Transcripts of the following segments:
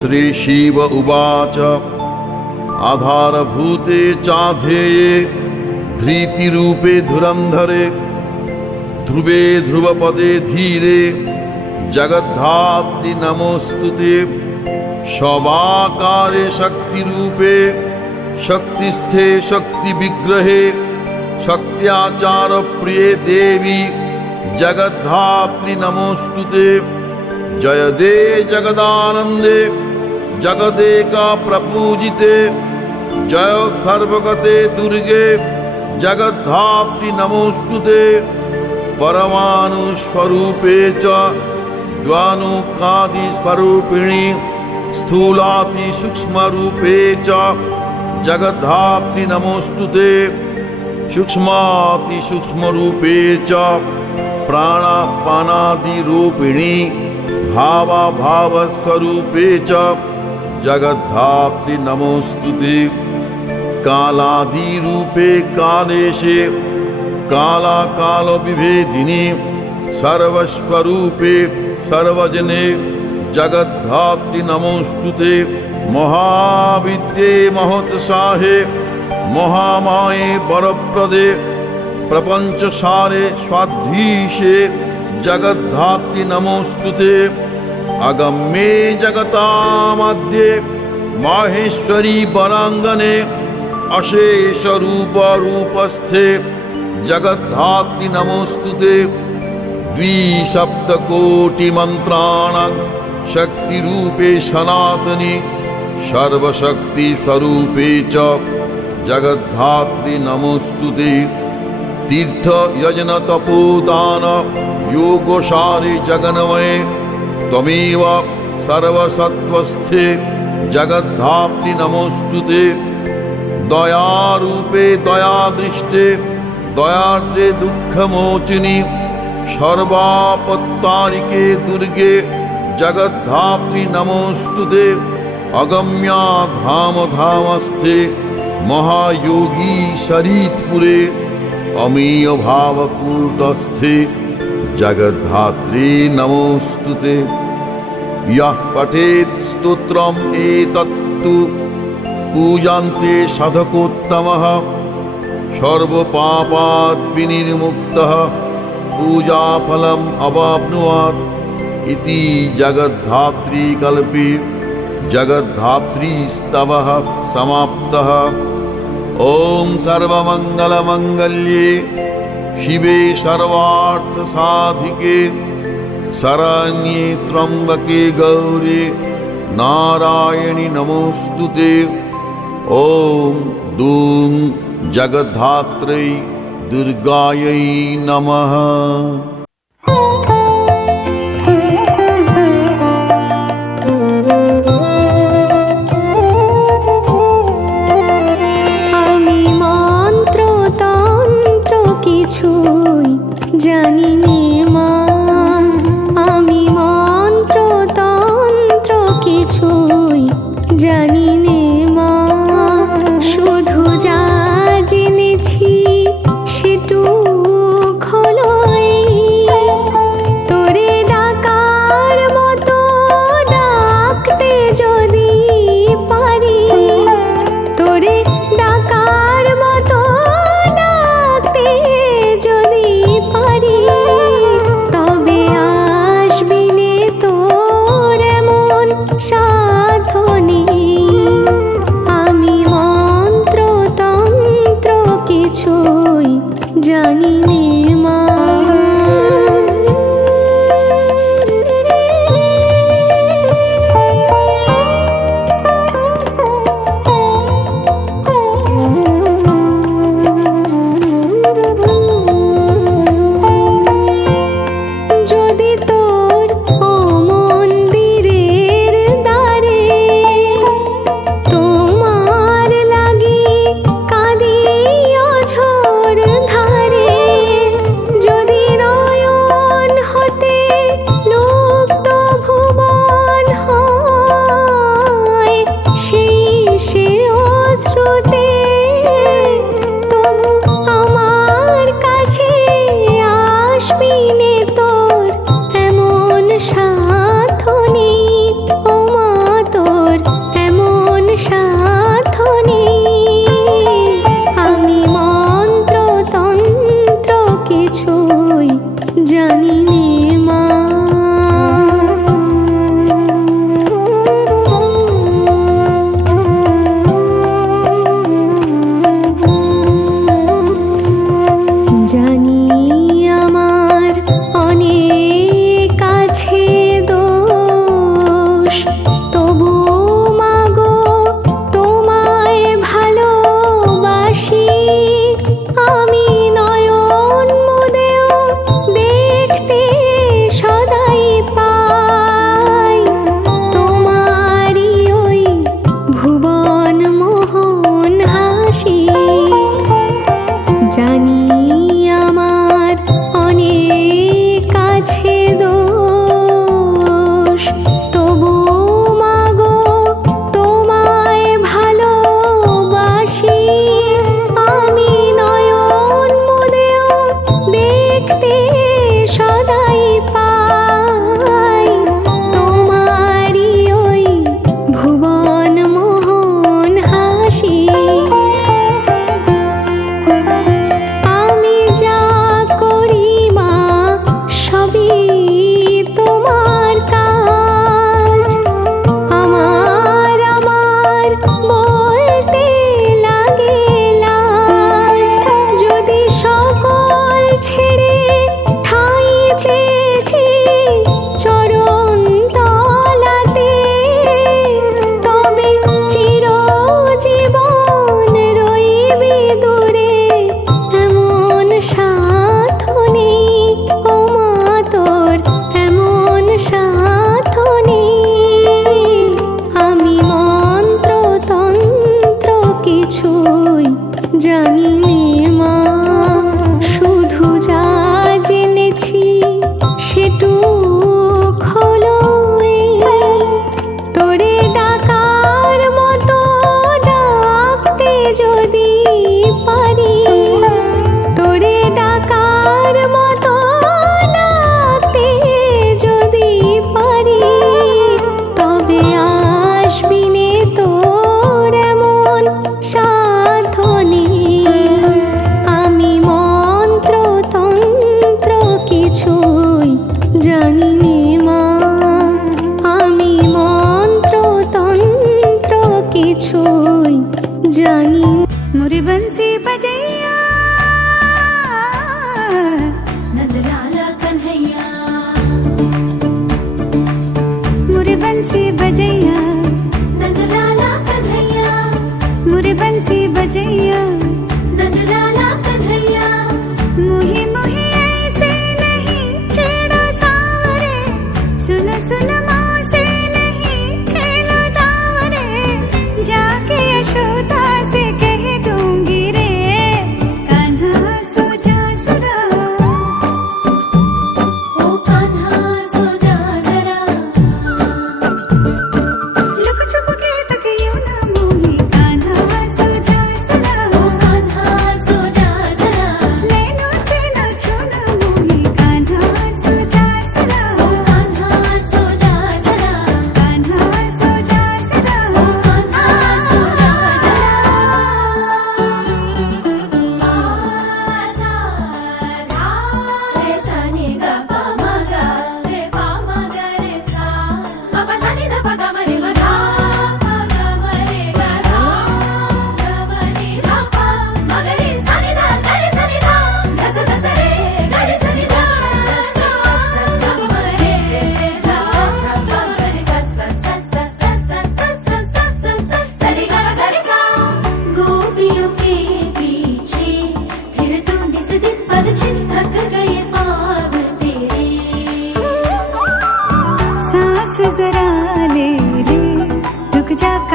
श्री शिव उवाच आधारभूते चाध्येये धृतिरूपे धुरंधरे ध्रुवे ध्रुवपदे धीरे जगद्धात्री नमोस्तुते शवाकारे शक्तिरूपे शक्तिस्थे शक्ति विग्रहे शक्त्याचार प्रिये देवी जगद्धात्री नमोस्तुते जय दे जगदानंदे जगदेका प्रपूजिते जय सर्वगते दुर्गे जगद्धात्री नमोस्तुते परमाणु स्वरूपे च द्वानुकादि स्वरूपिणी स्थूलाति सूक्ष्म रूपे च जगद्धात्री नमोस्तुते सूक्ष्माति सूक्ष्म रूपे च प्राणापानादि रूपिणी भावा भाव स्वरूपे च जगद्धात्री नमोस्तुते कालादि रूपे कालेशे काला काल विभेदिनी सर्वस्वरूपे सर्वजने जगद्धात्री नमोस्तुते महाविद्ये महोत्साहे महामाये वरप्रदे प्रपंचसारे स्वाधीशे जगद्धात्री नमोस्तुते अगम्ये जगतामध्ये माहेश्वरी वरांगने अशेष रूप रूपस्थे जगद्धात्री नमोस्तुते द्विसप्तकोटि मंत्राणां शक्ति रूपे सनातनी सर्वशक्ति स्वरूपे च जगद्धात्री नमोस्तुते तीर्थ यजन तपोदान योगसारे जगन्मये त्वमेव सर्वसत्त्वस्थे जगद्धात्री नमोस्तुते दयारूपे दयादृष्टे दयाद्रे दुःखमोचिनी सर्वापत्तारिके दुर्गे जगद्धात्री नमोस्तुते अगम्या धाम धामस्थे महायोगी शरीतपुरे अमीय भावकूटस्थे जगद्धात्री नमोस्तुते यः पठेत् स्तोत्रम् एतत्तु पूजान्ते साधकोत्तमः सर्वपापात् विनिर्मुक्तः पूजाफलम् अवाप्नुयात् इति जगद्धात्री कल्पे जगद्धात्री स्तवः समाप्तः। ओम सर्वमंगलमंगल्ये शिवे सर्वार्थसाधिके शरण्ये त्र्यंबके गौरी नारायणि नमोस्तुते। ओम दूं जगद्धात्रै दुर्गायै नमः। জানি নে মা আমি মন্ত্র তন্ত্র কিছুই জানি নে মা শুধু যা জেনেছি সেটুক হলো তোরে ডাকার মতো ডাকতে যদি পারি তোরে ডাকার মতো ডাকতে যদি পারি তবে আসবি নে তোর এমন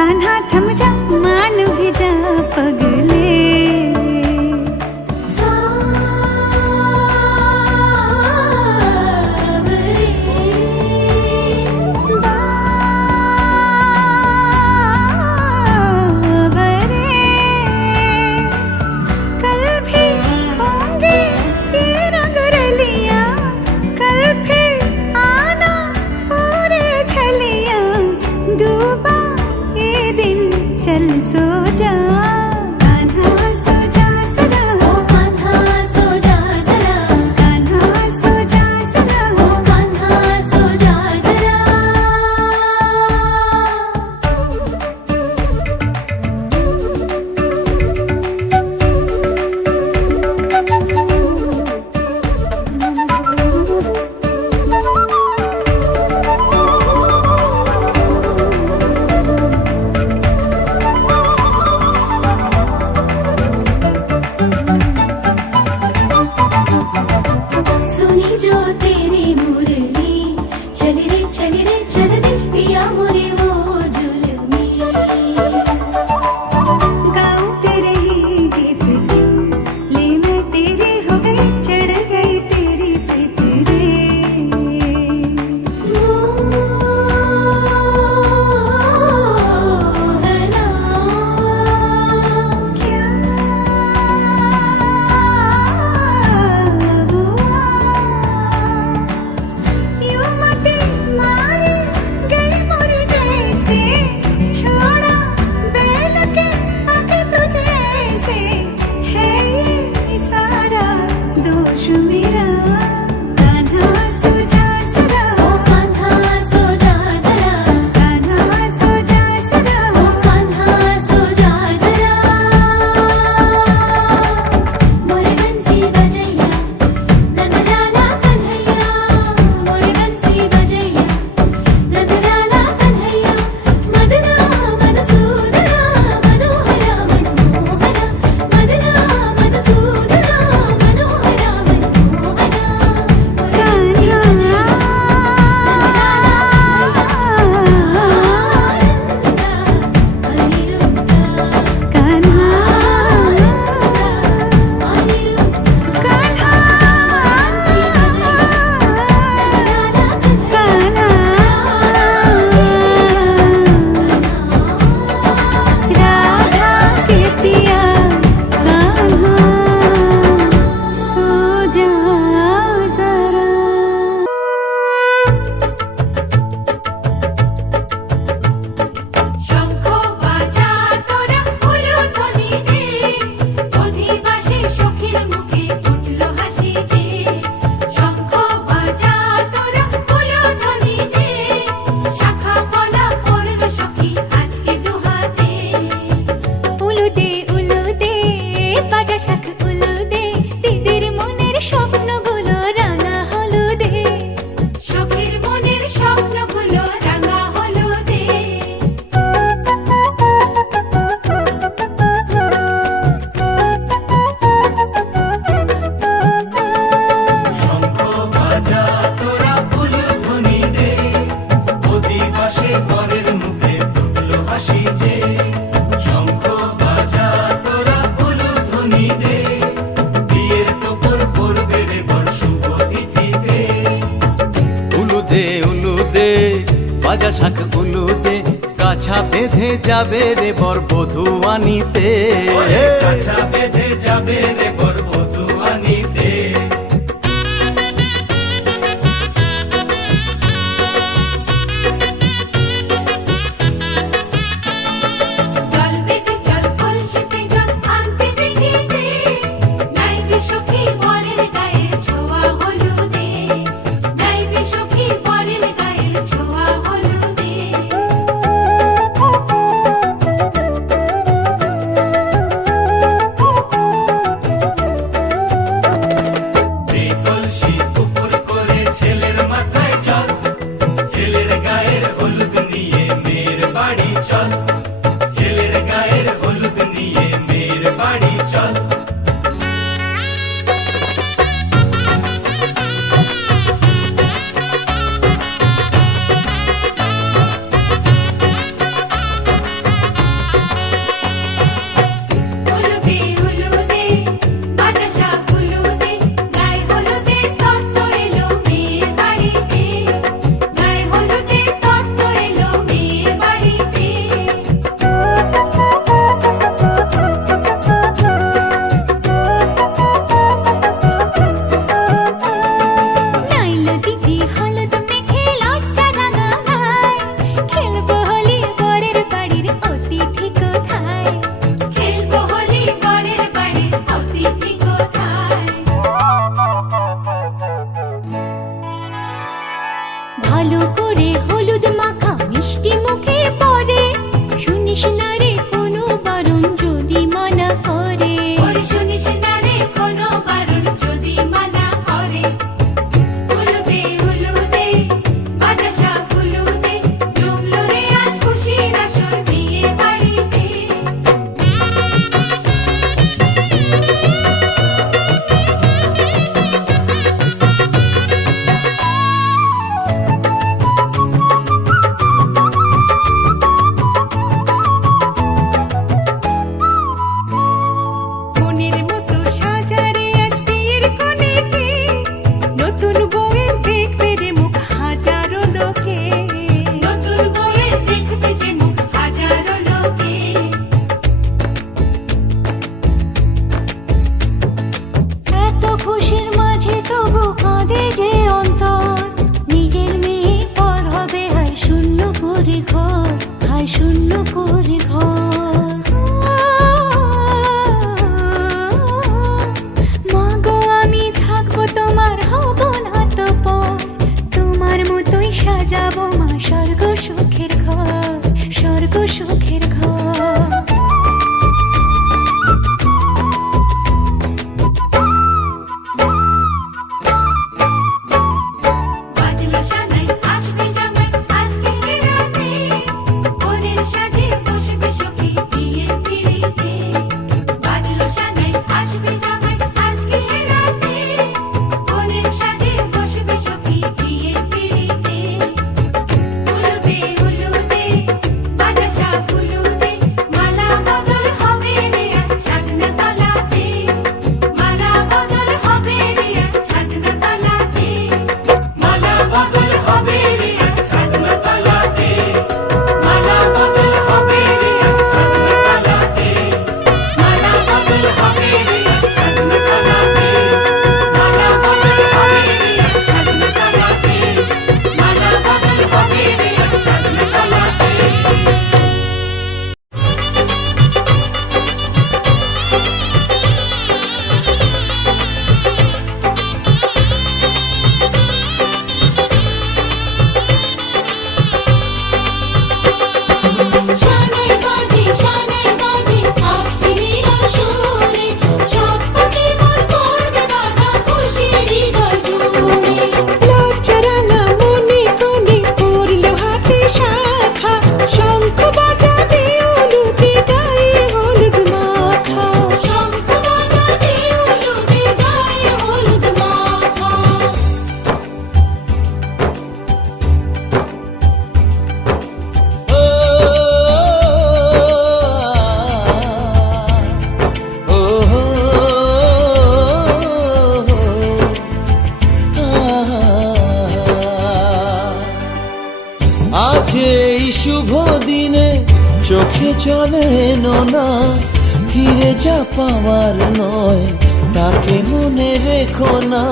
कान्हा थम जा मान भी जा पगले चल सो जा कान्हा सो जा सदा हो कान्हा सो जा सदा कान्हा सो जा सदा हो कान्हा सो जा सदा বাজা শাঁখ উলুতে কাছা বেঁধে যাবে রে বর বধূ আনিতে কাছা বেঁধে যাবে রে বর বধূ আনিতে হয় শূন্য করে ঘর। মাগো আমি থাকবো তোমার, হব না তো পর, তোমার মতোই সাজাবো মা স্বর্গ সুখের ঘর, স্বর্গ সুখের ঘর। বাজলো সানাই আসবে জামাই আজকে রাতে, ওদের সাজে বসবে সখী বিয়ের পিড়িতে। বাজলো সানাই আসবে জামাই আজকে রাতে, ওদের সাজে বসবে সখী বিয়ের পিড়িতে। উলুদে উলুদে বাজা শাহ উলুদে, মালা বদল হবে রে আজ সাধনা তলাতে, মালা বদল হবে রে আজ সাধনা তলাতে, মালা বদল হবে রে আজ সাধনা তলাতে, মালা বদল হবে রে আজ সাধনা তলাতে, মালা বদল হবে রে আজ সাধনা তলাতে, মালা বদল হবে রে আজ সাধনা তলাতে, মালা বদল হবে রে আজ সাধনা তলাতে। শানাই বাজে আজকে মিলন সুরে, সৎপথে মন করবে বাধা খুশি হৃদয় জুড়ে। লজ্জারানা মনে কোণে পড়লো হাতে শাখা, শঙ্খ বাজাতে উলুদে গায়ে হলুদ মাখা, শঙ্খ বাজাতে উলুদে গায়ে হলুদ মাখা। আজ এই শুভ দিনে চোখে চলে না, ফিরে যা পাওয়ার নয় তাকে মনে রেখো না।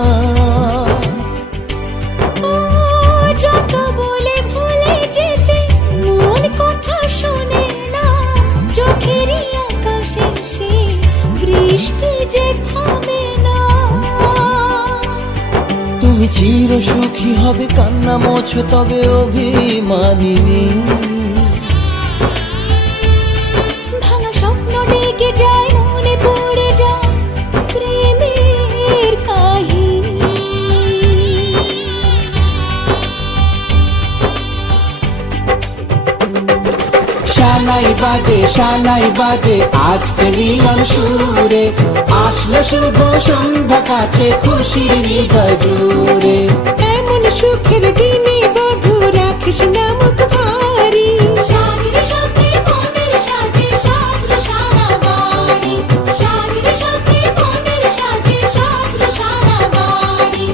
যত বলে ভুলে যেতে মন কথা শোনে না, চোখেরই আকাশে সে বৃষ্টি যে থামে না। তুমি চির সুখী হবে কান্না মোছো তবে অভিমানিনী। ভাঙা স্বপ্ন ডেকে যায় মনে পড়ে যায় প্রেমের কাহিনী। শানাই বাজে আজকে মিলন সুরে, আসলো শুভ সন্ধ্যা কাছে খুশির হৃদয় জুড়ে। এমন সুখের দিনে বধূ রাখিস না মুখ ভারী, সাজরে সাথে কোনের সাজে সাজলো সারা বাড়ি, সাজরে সাথে কোনের সাজে সাজলো সারা বাড়ি।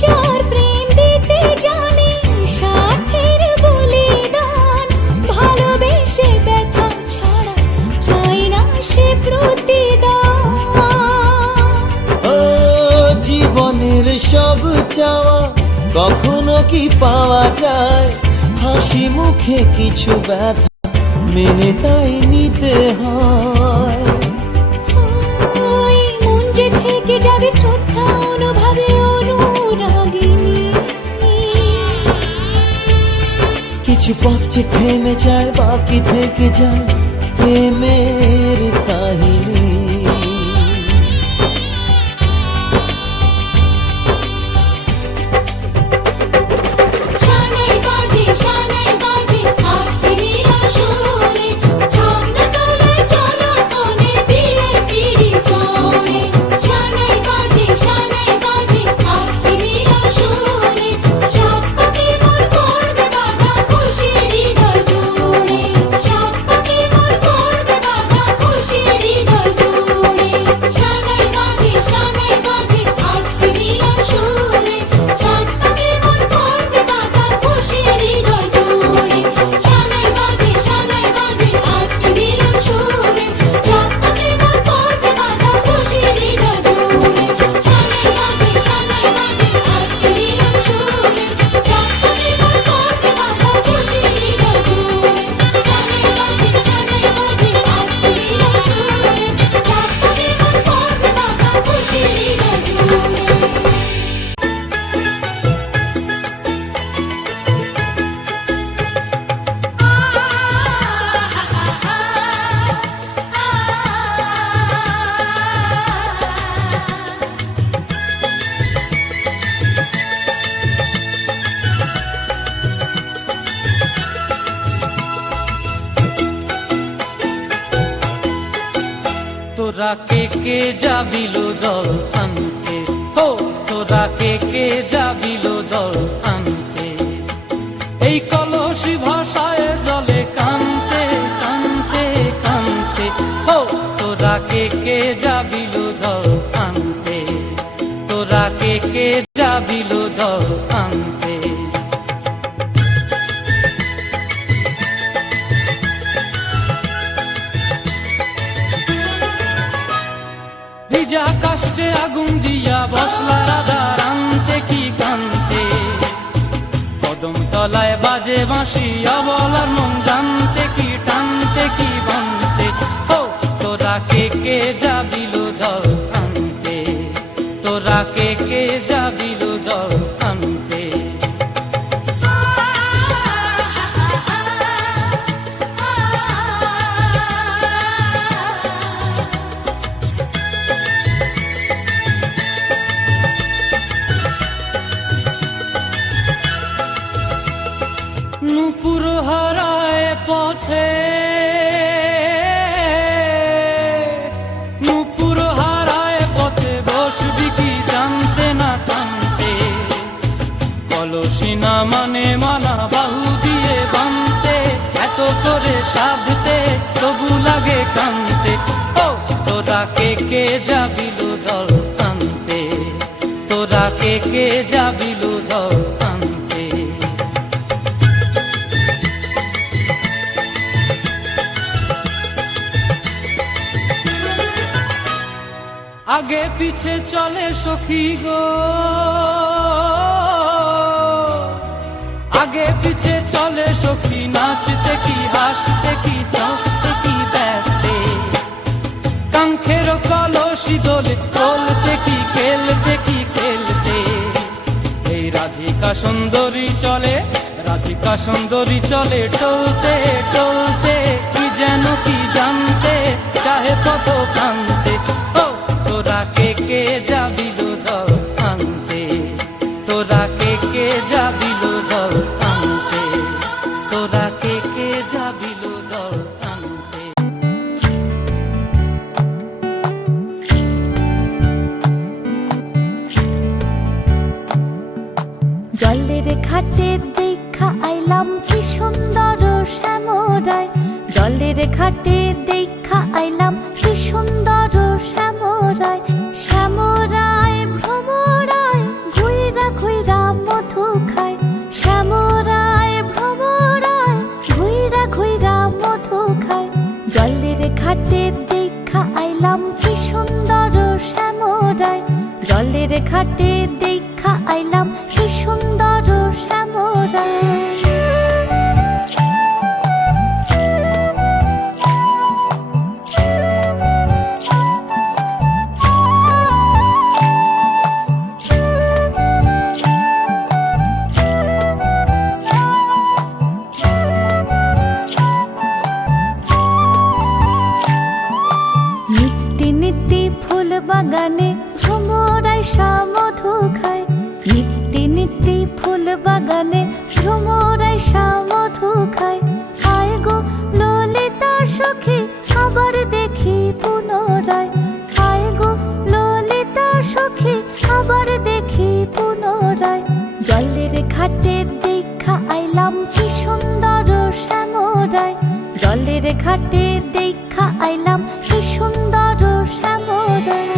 যার প্রেম দিতে জানে সাথের বলিদান, ভালোবেসে ব্যথা ছাড়া চাই না সে প্রতিদান। ও জীবনের সব চাওয়া কখনো কি পাওয়া যায়, হাসি মুখে কিছু ব্যথা মেনে তাই নিতে হয়। ওই মন যে থেকে যাবে শ্রদ্ধা অনুভবে অনুরাগিনী। কিছু পথ যে থেমে যায় বাকি থেকে যায় প্রেমের কাহিনী। শানাই বাজে আজকে মিলন সুরে, ঝর্ণা তলায় চলো কোণে বিয়ের পিড়ি চড়ে। শানাই বাজে আজকে মিলন সুরে, সৎপথে মন করবে বাধা খুশি হৃদয় জুড়ে, সৎপথে মন করবে বাধা খুশি হৃদয় তোরা কে যাবিল জল আনতে, হো তোরা কে যাবিল জল আনতে, এই কলসি ভাষায় জলে কানতে কানতে কানতে, হো তোরা কে যাবিল জল আনতে, তোরা কে যাবিল জল আনতে। ভিজা কাষ্টে আগুন দিয়া বসলা রাধা রানতে কি কানতে, কদম তলায় বাজে বাঁশি অবলার মন জানতে কি টানতে কি বানতে, হো তোরা কে যাবিল জল আনতে, তোরা কে যাবিল জল আনতে। নূপুর হারায় পথে, নূপুর হারায় পথে বসবি কি জানতে না কানতে, কলসি না মানে মানা বাহু দিয়ে বানতে, এত করে সাধতে তবু লাগে কানতে, ও তোরা কে যাবিল জল আনতে, তোরা কে যাবিল জল আনতে। আগে পিছে চলে সখী গো, আগে পিছে চলে সখী, নাচতে কি হাসতে কি হাসতে কি ব্যস্তে, কাঙ্ক্ষের কলসি দোলে তোলতে কি খেলতে কি খেলতে, এই রাধিকা সুন্দরী চলে, রাধিকা সুন্দরী চলে টলতে টলতে, কি যেন কি জানতে চাহে কত কানতে, ও তোরা কে যাবিল জল আনতে, তোরা কে যাবিল জল আনতে, তোরা কে যাবিল জল আনতে। জলের ঘাটে দেখা আইলাম কি সুন্দর শ্যামরায়, জলের ঘাটে দেখা আইলাম কি সুন্দর শ্যামরায়, শ্যামরায় ভ্রমরায় ঘুইরা ঘুইরা মধু খায়, শ্যামরায় ভ্রমরায় ঘুইরা ঘুইরা মধু খায়, জলের ঘাটে দেখা আইলাম কি সুন্দর শ্যামরায়, জলের ঘাটে দেখা আইলাম কি সুন্দর শ্যামরায়। নিত্যি নিত্যি ফুল বাগানে ভ্রমরায় মধু খায়, নিত্যি নিত্যি ফুল বাগানে ভ্রমরায় মধু খায়, আয় গো ললিতা সখী আবার দেখি পুনরায়, আয় গো ললিতা সখী আবার দেখি পুনরায়, জলের ঘাটে দেখা আইলাম কি সুন্দর শ্যামরায়, জলের ঘাটে দেখা আইলাম কি সুন্দর শ্যামরায়।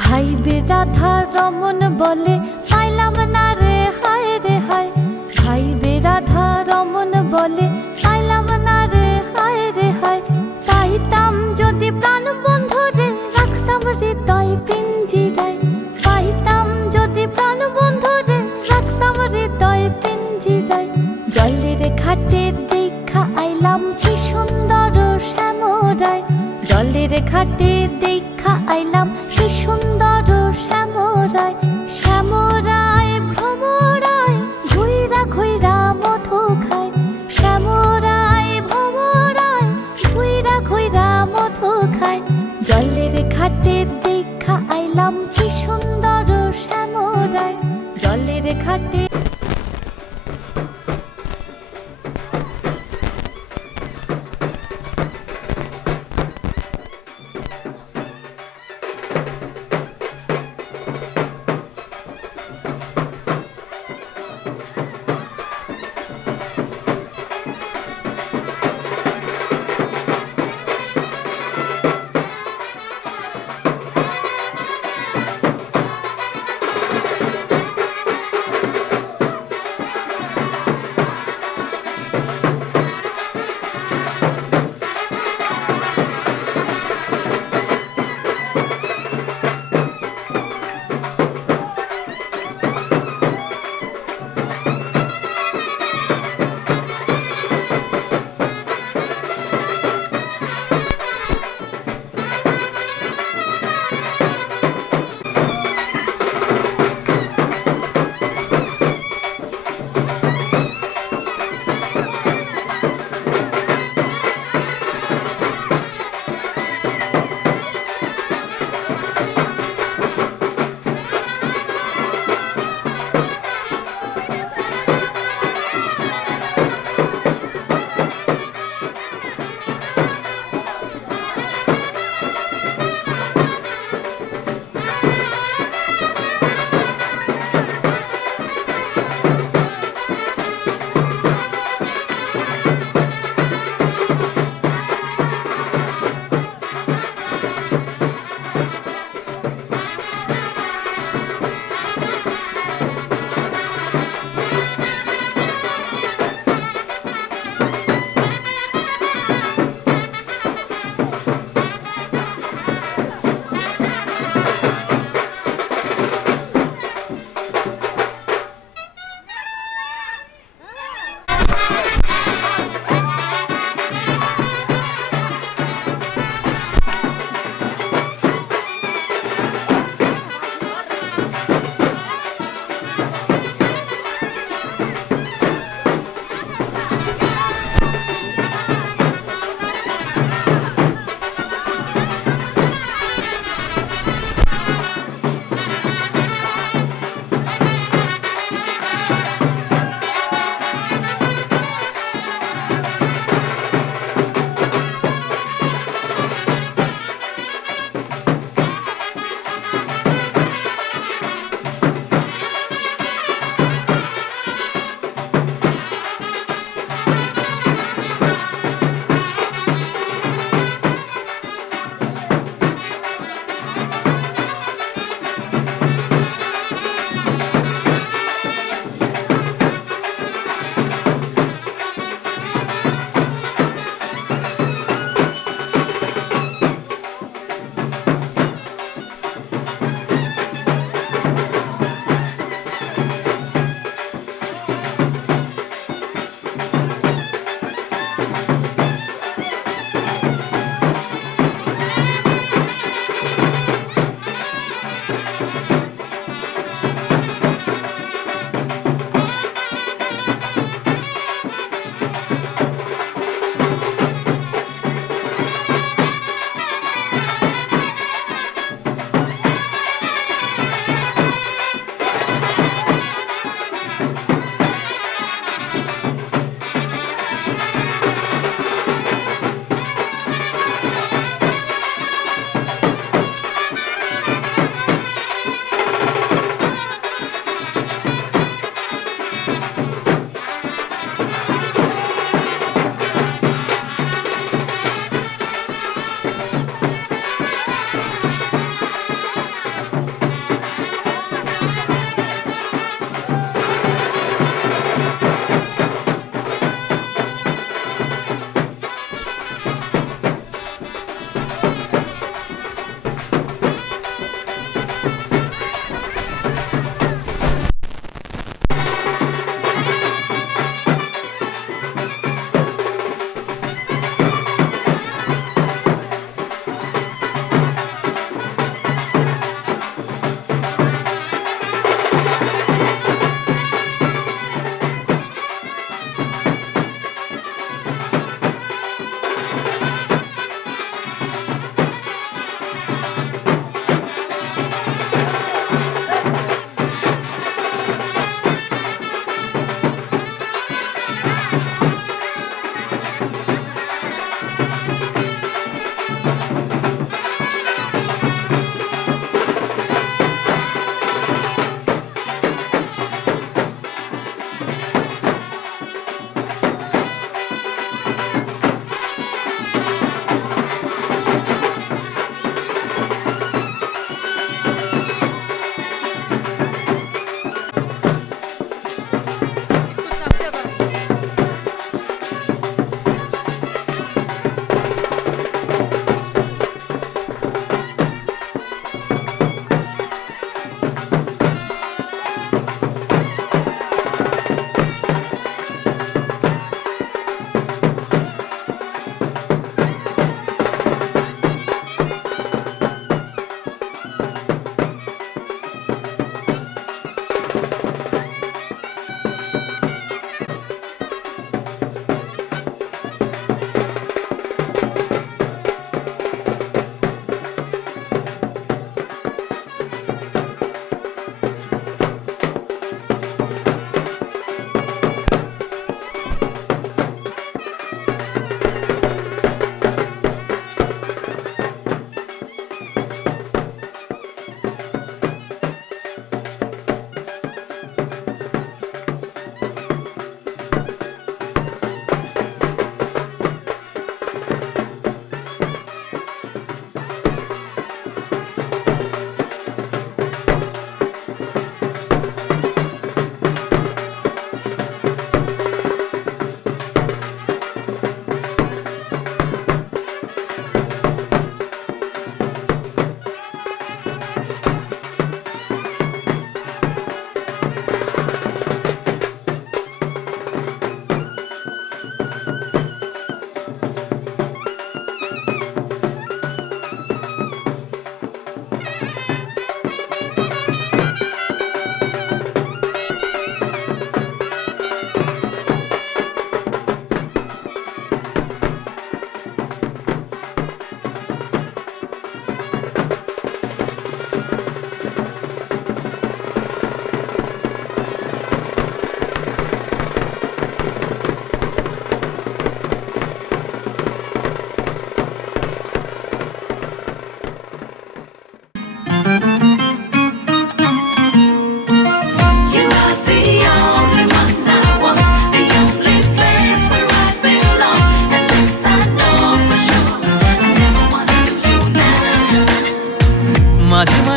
ভাই বে রাধা রমন বলে পাইলাম না রে হায় রে হায়, ভাই বে রাধা রমন বলে পাইলাম না রে হায় রে হায়, পাইতাম যদি প্রাণ বন্ধু রে রাখতাম হৃদয় পিঞ্জিরায়, পাইতাম যদি প্রাণ বন্ধু রে রাখতাম হৃদয় পিঞ্জিরায়, জলের ঘাটে দেখা আইলাম কি সুন্দর শ্যামরায়, জলের ঘাটে দেখা আইলাম কি সুন্দর শ্যামরায়, শ্যামরায় ভ্রমরায় ঘুইরা ঘুইরা মধু খায়, দেখা আইলাম কি সুন্দর শ্যামরায় জলের ঘাটে।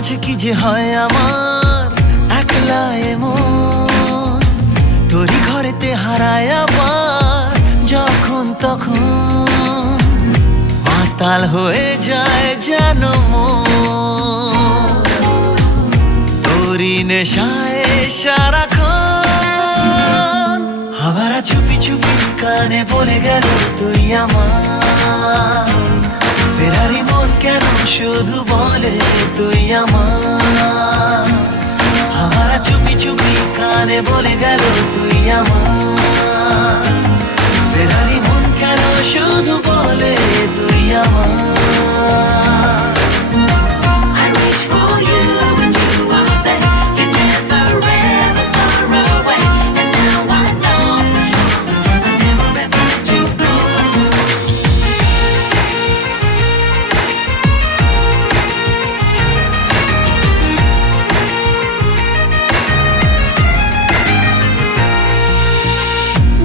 মাঝে কি যে হয় আমার একলা এমন, তোরই ঘরেতে হারায় আবার যখন তখন, মাতাল হয়ে যায় যেন মন, তোরই নেশায় সারাক্ষণ। আবার চুপি চুপি কানে বলে গেল তুই আমার, ফেরারি মন কেন শুধু বলে তুই আমার। আবার চুপি চুপি কানে বলে গেল তুই আমার, ফেরারি মন কেন শুধু বলে তুই আমার। I reach for you when you are there. You're never ever far away. And now I know for sure I'll never ever let you go.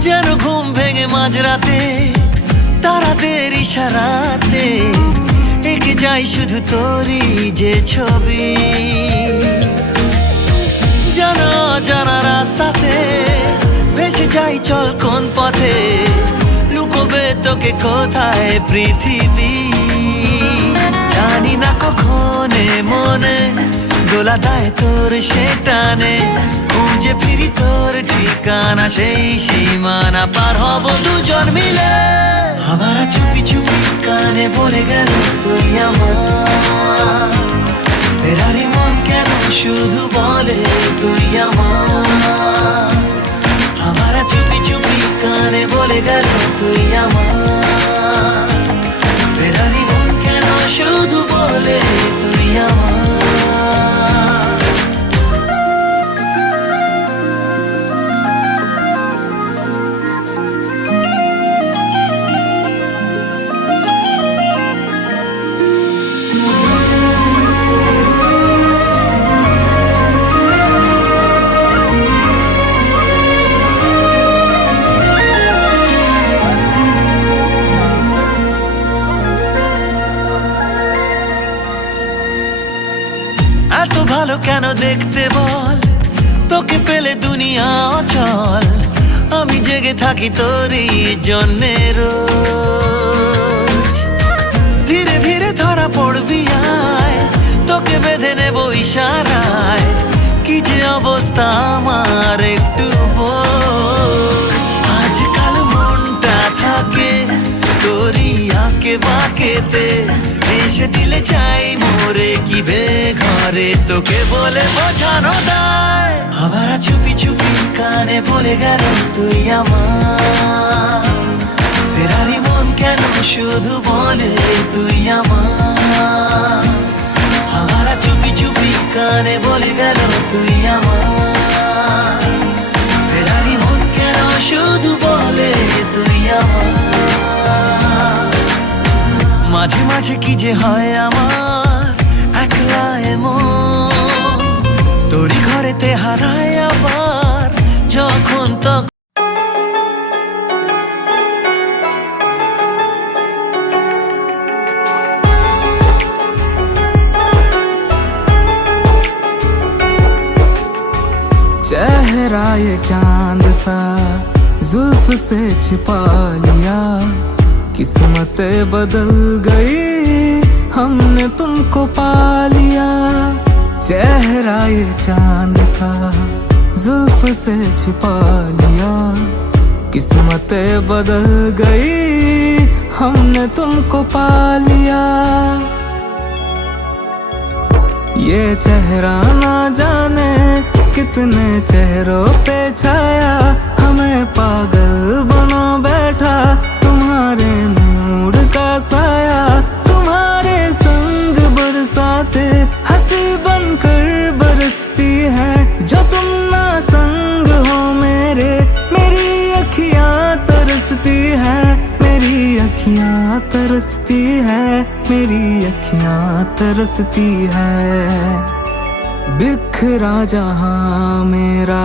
যেন ঘুম ভেঙে মাঝরাতে তারাদের ইশারাতে এঁকে যাই শুধু তোরই যে ছবি। জানা জানা রাস্তাতে ভেসে যাই চল কোন পথে, লুকোবে তোকে কোথায় পৃথিবী। জানি না কখন মনে দোলা দেয় তোর সে টানে, খুঁজে ফিরি তোর ঠিকানা সেই সীমানা পার হব দুজন মিলে। আবার চুপি চুপি কানে বলে গেল তুই আমার, ফেরারি মন কেন শুধু বলে তুই আমার। আবার চুপি চুপি কানে বলে গেল তুই আমার, ফেরারি মন কেন শুধু বলে তুই আমার। এত ভালো কেন দেখতে বল, তোকে পেলে দুনিয়া অচল, আমি জেগে থাকি তোরই জন্যে রোজ। ধীরে ধীরে ধরা পড়বি আয়, তোকে বেঁধে নেব ইশারায়, কি যে অবস্থা আমার একটু বোঝ। আজকাল মনটা থাকে তোরই আঁকে বাঁকেতে, এসে দিলে চাই মোরে কি ঘরে তোকে বলে বোঝানো দায়। আবার চুপি চুপি কানে বলে গেল তুই আমার, ফেরারি মন কেন শুধু বলে তুই আমার। আবার চুপি চুপি কানে বলে গেল তুই আমার, ফেরারি মন কেন শুধু বলে তুই আমার। মাঝে মাঝে কি যে হয় আমার একলা এমন, তোরই ঘরেতে হারায় আবার যখন তখন। चेहरा ये चांद सा जुल्फ से छिपा लिया, किस्मतें बदल गई हमने तुमको पा लिया। चेहरा ये चांद सा जुल्फ से छिपा लिया, किस्मतें बदल गई हमने तुमको पा लिया। ये चेहरा ना जाने कितने चेहरों पे छाया, हमें पागल बना बैठा तुम्हारे नूर का साया। तुम्हारे संग बरसाते हंसी बनकर बरसती है, जो तुम ना संग हो मेरे, मेरी अखियां तरसती है, मेरी अखियां तरसती है, मेरी अखियां तरसती है। बिखरा जहां मेरा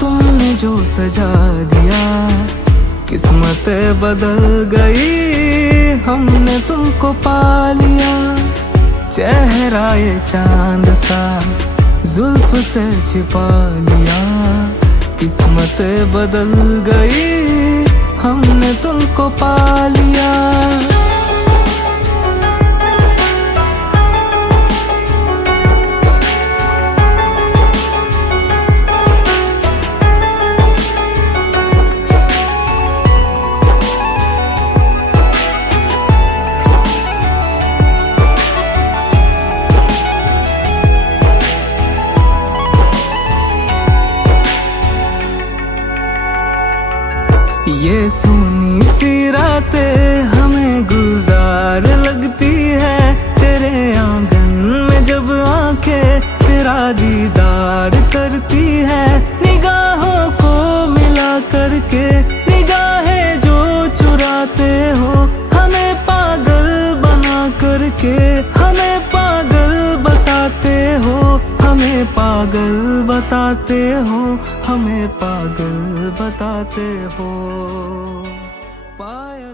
तुमने जो सजा दिया, किस्मतें बदल गई हमने तुमको पा लिया। चेहरा ये चांद सा जुल्फ से छिपा लिया, किस्मत बदल गई हमने तुमको पा लिया। ये सुनी सी रातें हमें गुलजार लगती है, तेरे आंगन में जब आंखें तेरा दीदार करती है। निगाहों को मिला करके निगाहें जो चुराते हो, हमें पागल बना करके हमें पागल बताते हो, हमें पागल बताते हो, हमें पागल बताते हो। पाया